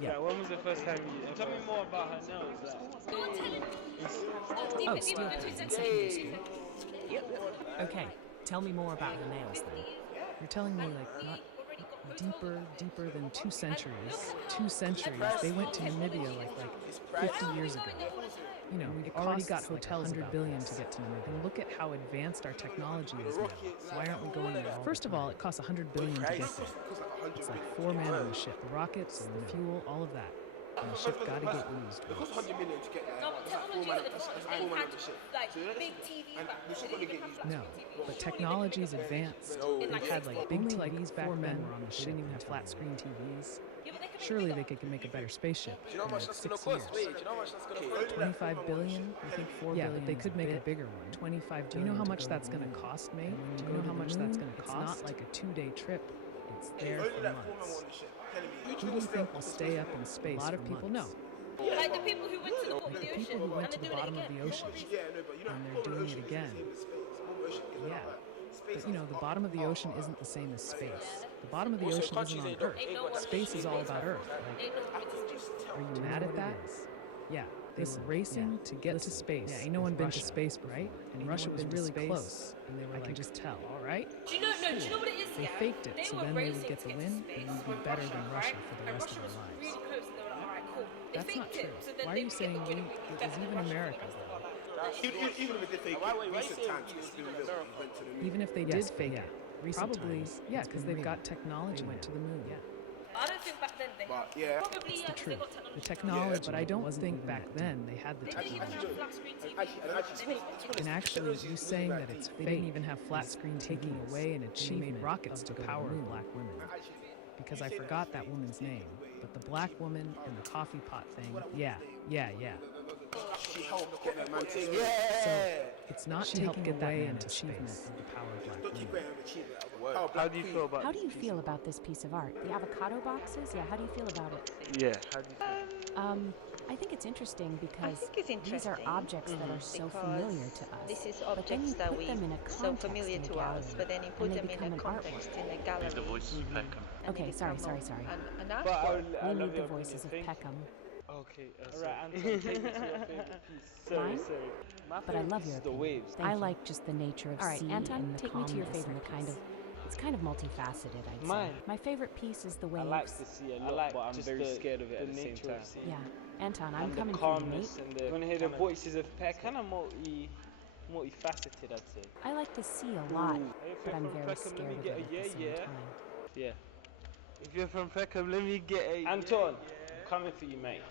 Yeah. When was the first time you tell me more about her nails? Oh, steel plates in secondary school. Okay, tell me more about her nails then. You're telling me like not deeper than 2 centuries. 2 centuries. They went to Namibia like 50 years ago. You know, it already got hotels like $100 billion to get to Namibia. And look at how advanced our technology is now. Why aren't we going there all First the of time? all, It costs $100 billion to get there. It's like 4 men on the ship. The rockets, the fuel, all of that. And the ship got to get used. It costs $100 million to get there. No, but technology at the time, they had like big TV back then. They didn't even have flat No, screen TV. but technology's advanced. In They like had like big only TVs back four men then. were on the They ship didn't even have until flat screen TVs. Yeah, but they can make Surely bigger. they could make a better spaceship Do you know how in much like that's gonna 6 cost? years. Wait, do you know how much that's gonna cost? 25 billion? You think 4 billion? Yeah, but they could make a bigger one. 25 billion. Do you know how much that's going to cost, mate? Do you know how much that's going to cost? It's not like a 2-day trip. It's there Only for like 4 men months. on the ship. Telling me, Who do you think will stay up in space? A lot of people know. Like the people who went to the bottom of the People ocean who went and to they're the doing it bottom of again. the ocean. Yeah, no, but you know, And they're Polar doing Ocean it is again. the same as space. Polar Ocean is Yeah. space But you know, the bottom of the ocean isn't the same as space. The bottom of the Also, ocean countries isn't on ain't got- Earth. Ain't no one Space is all space. about Earth. Like, Ain't no one to Just tell are me. you mad at that? Yeah, they were racing to get to space. Yeah, ain't no one been to space, right? And Russia was really close, and they were like, I can just tell. All right. Do you know? No. Do you know what it is? They Yeah? faked it, They so were then they would racing get to the to win, space and we'd be with better than Russia right? for the And rest Russia of was our lives. really close, and they were like, all right, cool. They That's not faked true. it, so then Why are they you would get saying the win we- and we'd be it was better than even Russia for America, the rest of our lives. Even if they fake it, recent times, it's been real. Went to the moon. Even if they did fake it, probably, yeah, because they've got technology. They went to the moon. Yeah. I don't think back then they But, had. yeah. Probably It's yeah, the 'cause they truth. got The technology. technology, but I don't think back then they had the They didn't even technology. have flat screen TV. And actually, you saying that it's fake, they didn't even have flat screen taking away an achievement rockets to power of black women. Because I forgot that woman's name, but the black woman and the coffee pot thing, yeah. She helped get that man thing. So it's not to help get away an achievement of the power of black Don't keep women. going on the achievement. How do you feel about How do you feel about this piece of art? The avocado boxes? Yeah, how do you feel about it? Yeah, how do you feel? I think it's interesting because think it's these are interesting, objects that are so because familiar to us. This is but then you objects that put we them in a so context familiar in a to gallery, us, but then you and put they them in become a an context artwork. in a gallery. The voices of Peckham. And Okay, they sorry. become an But artwork. I We love need the your voices opinion. of Thank you. Peckham. Okay, alright, Anton, take me to your favorite piece. Mine? Sorry. My But I favorite love piece your is the opinion. waves. I like just the nature of All right, sea Anton, and the take me to your calmness and favorite piece. It's kind of multifaceted, I'd Mine? say. My favorite piece is the I waves. like the sea a lot, but I'm very scared of it at the same time. Yeah, Anton, I'm And the coming for you, mate. calmness and the. You wanna hear the voices of Peck? Kind of multifaceted, I'd say. I like the sea a lot, If but you're I'm from very Peckham, scared let me of get it a at the same yeah. time. Yeah. If you're from Peckham, let me get a. Anton, I'm coming for you, mate.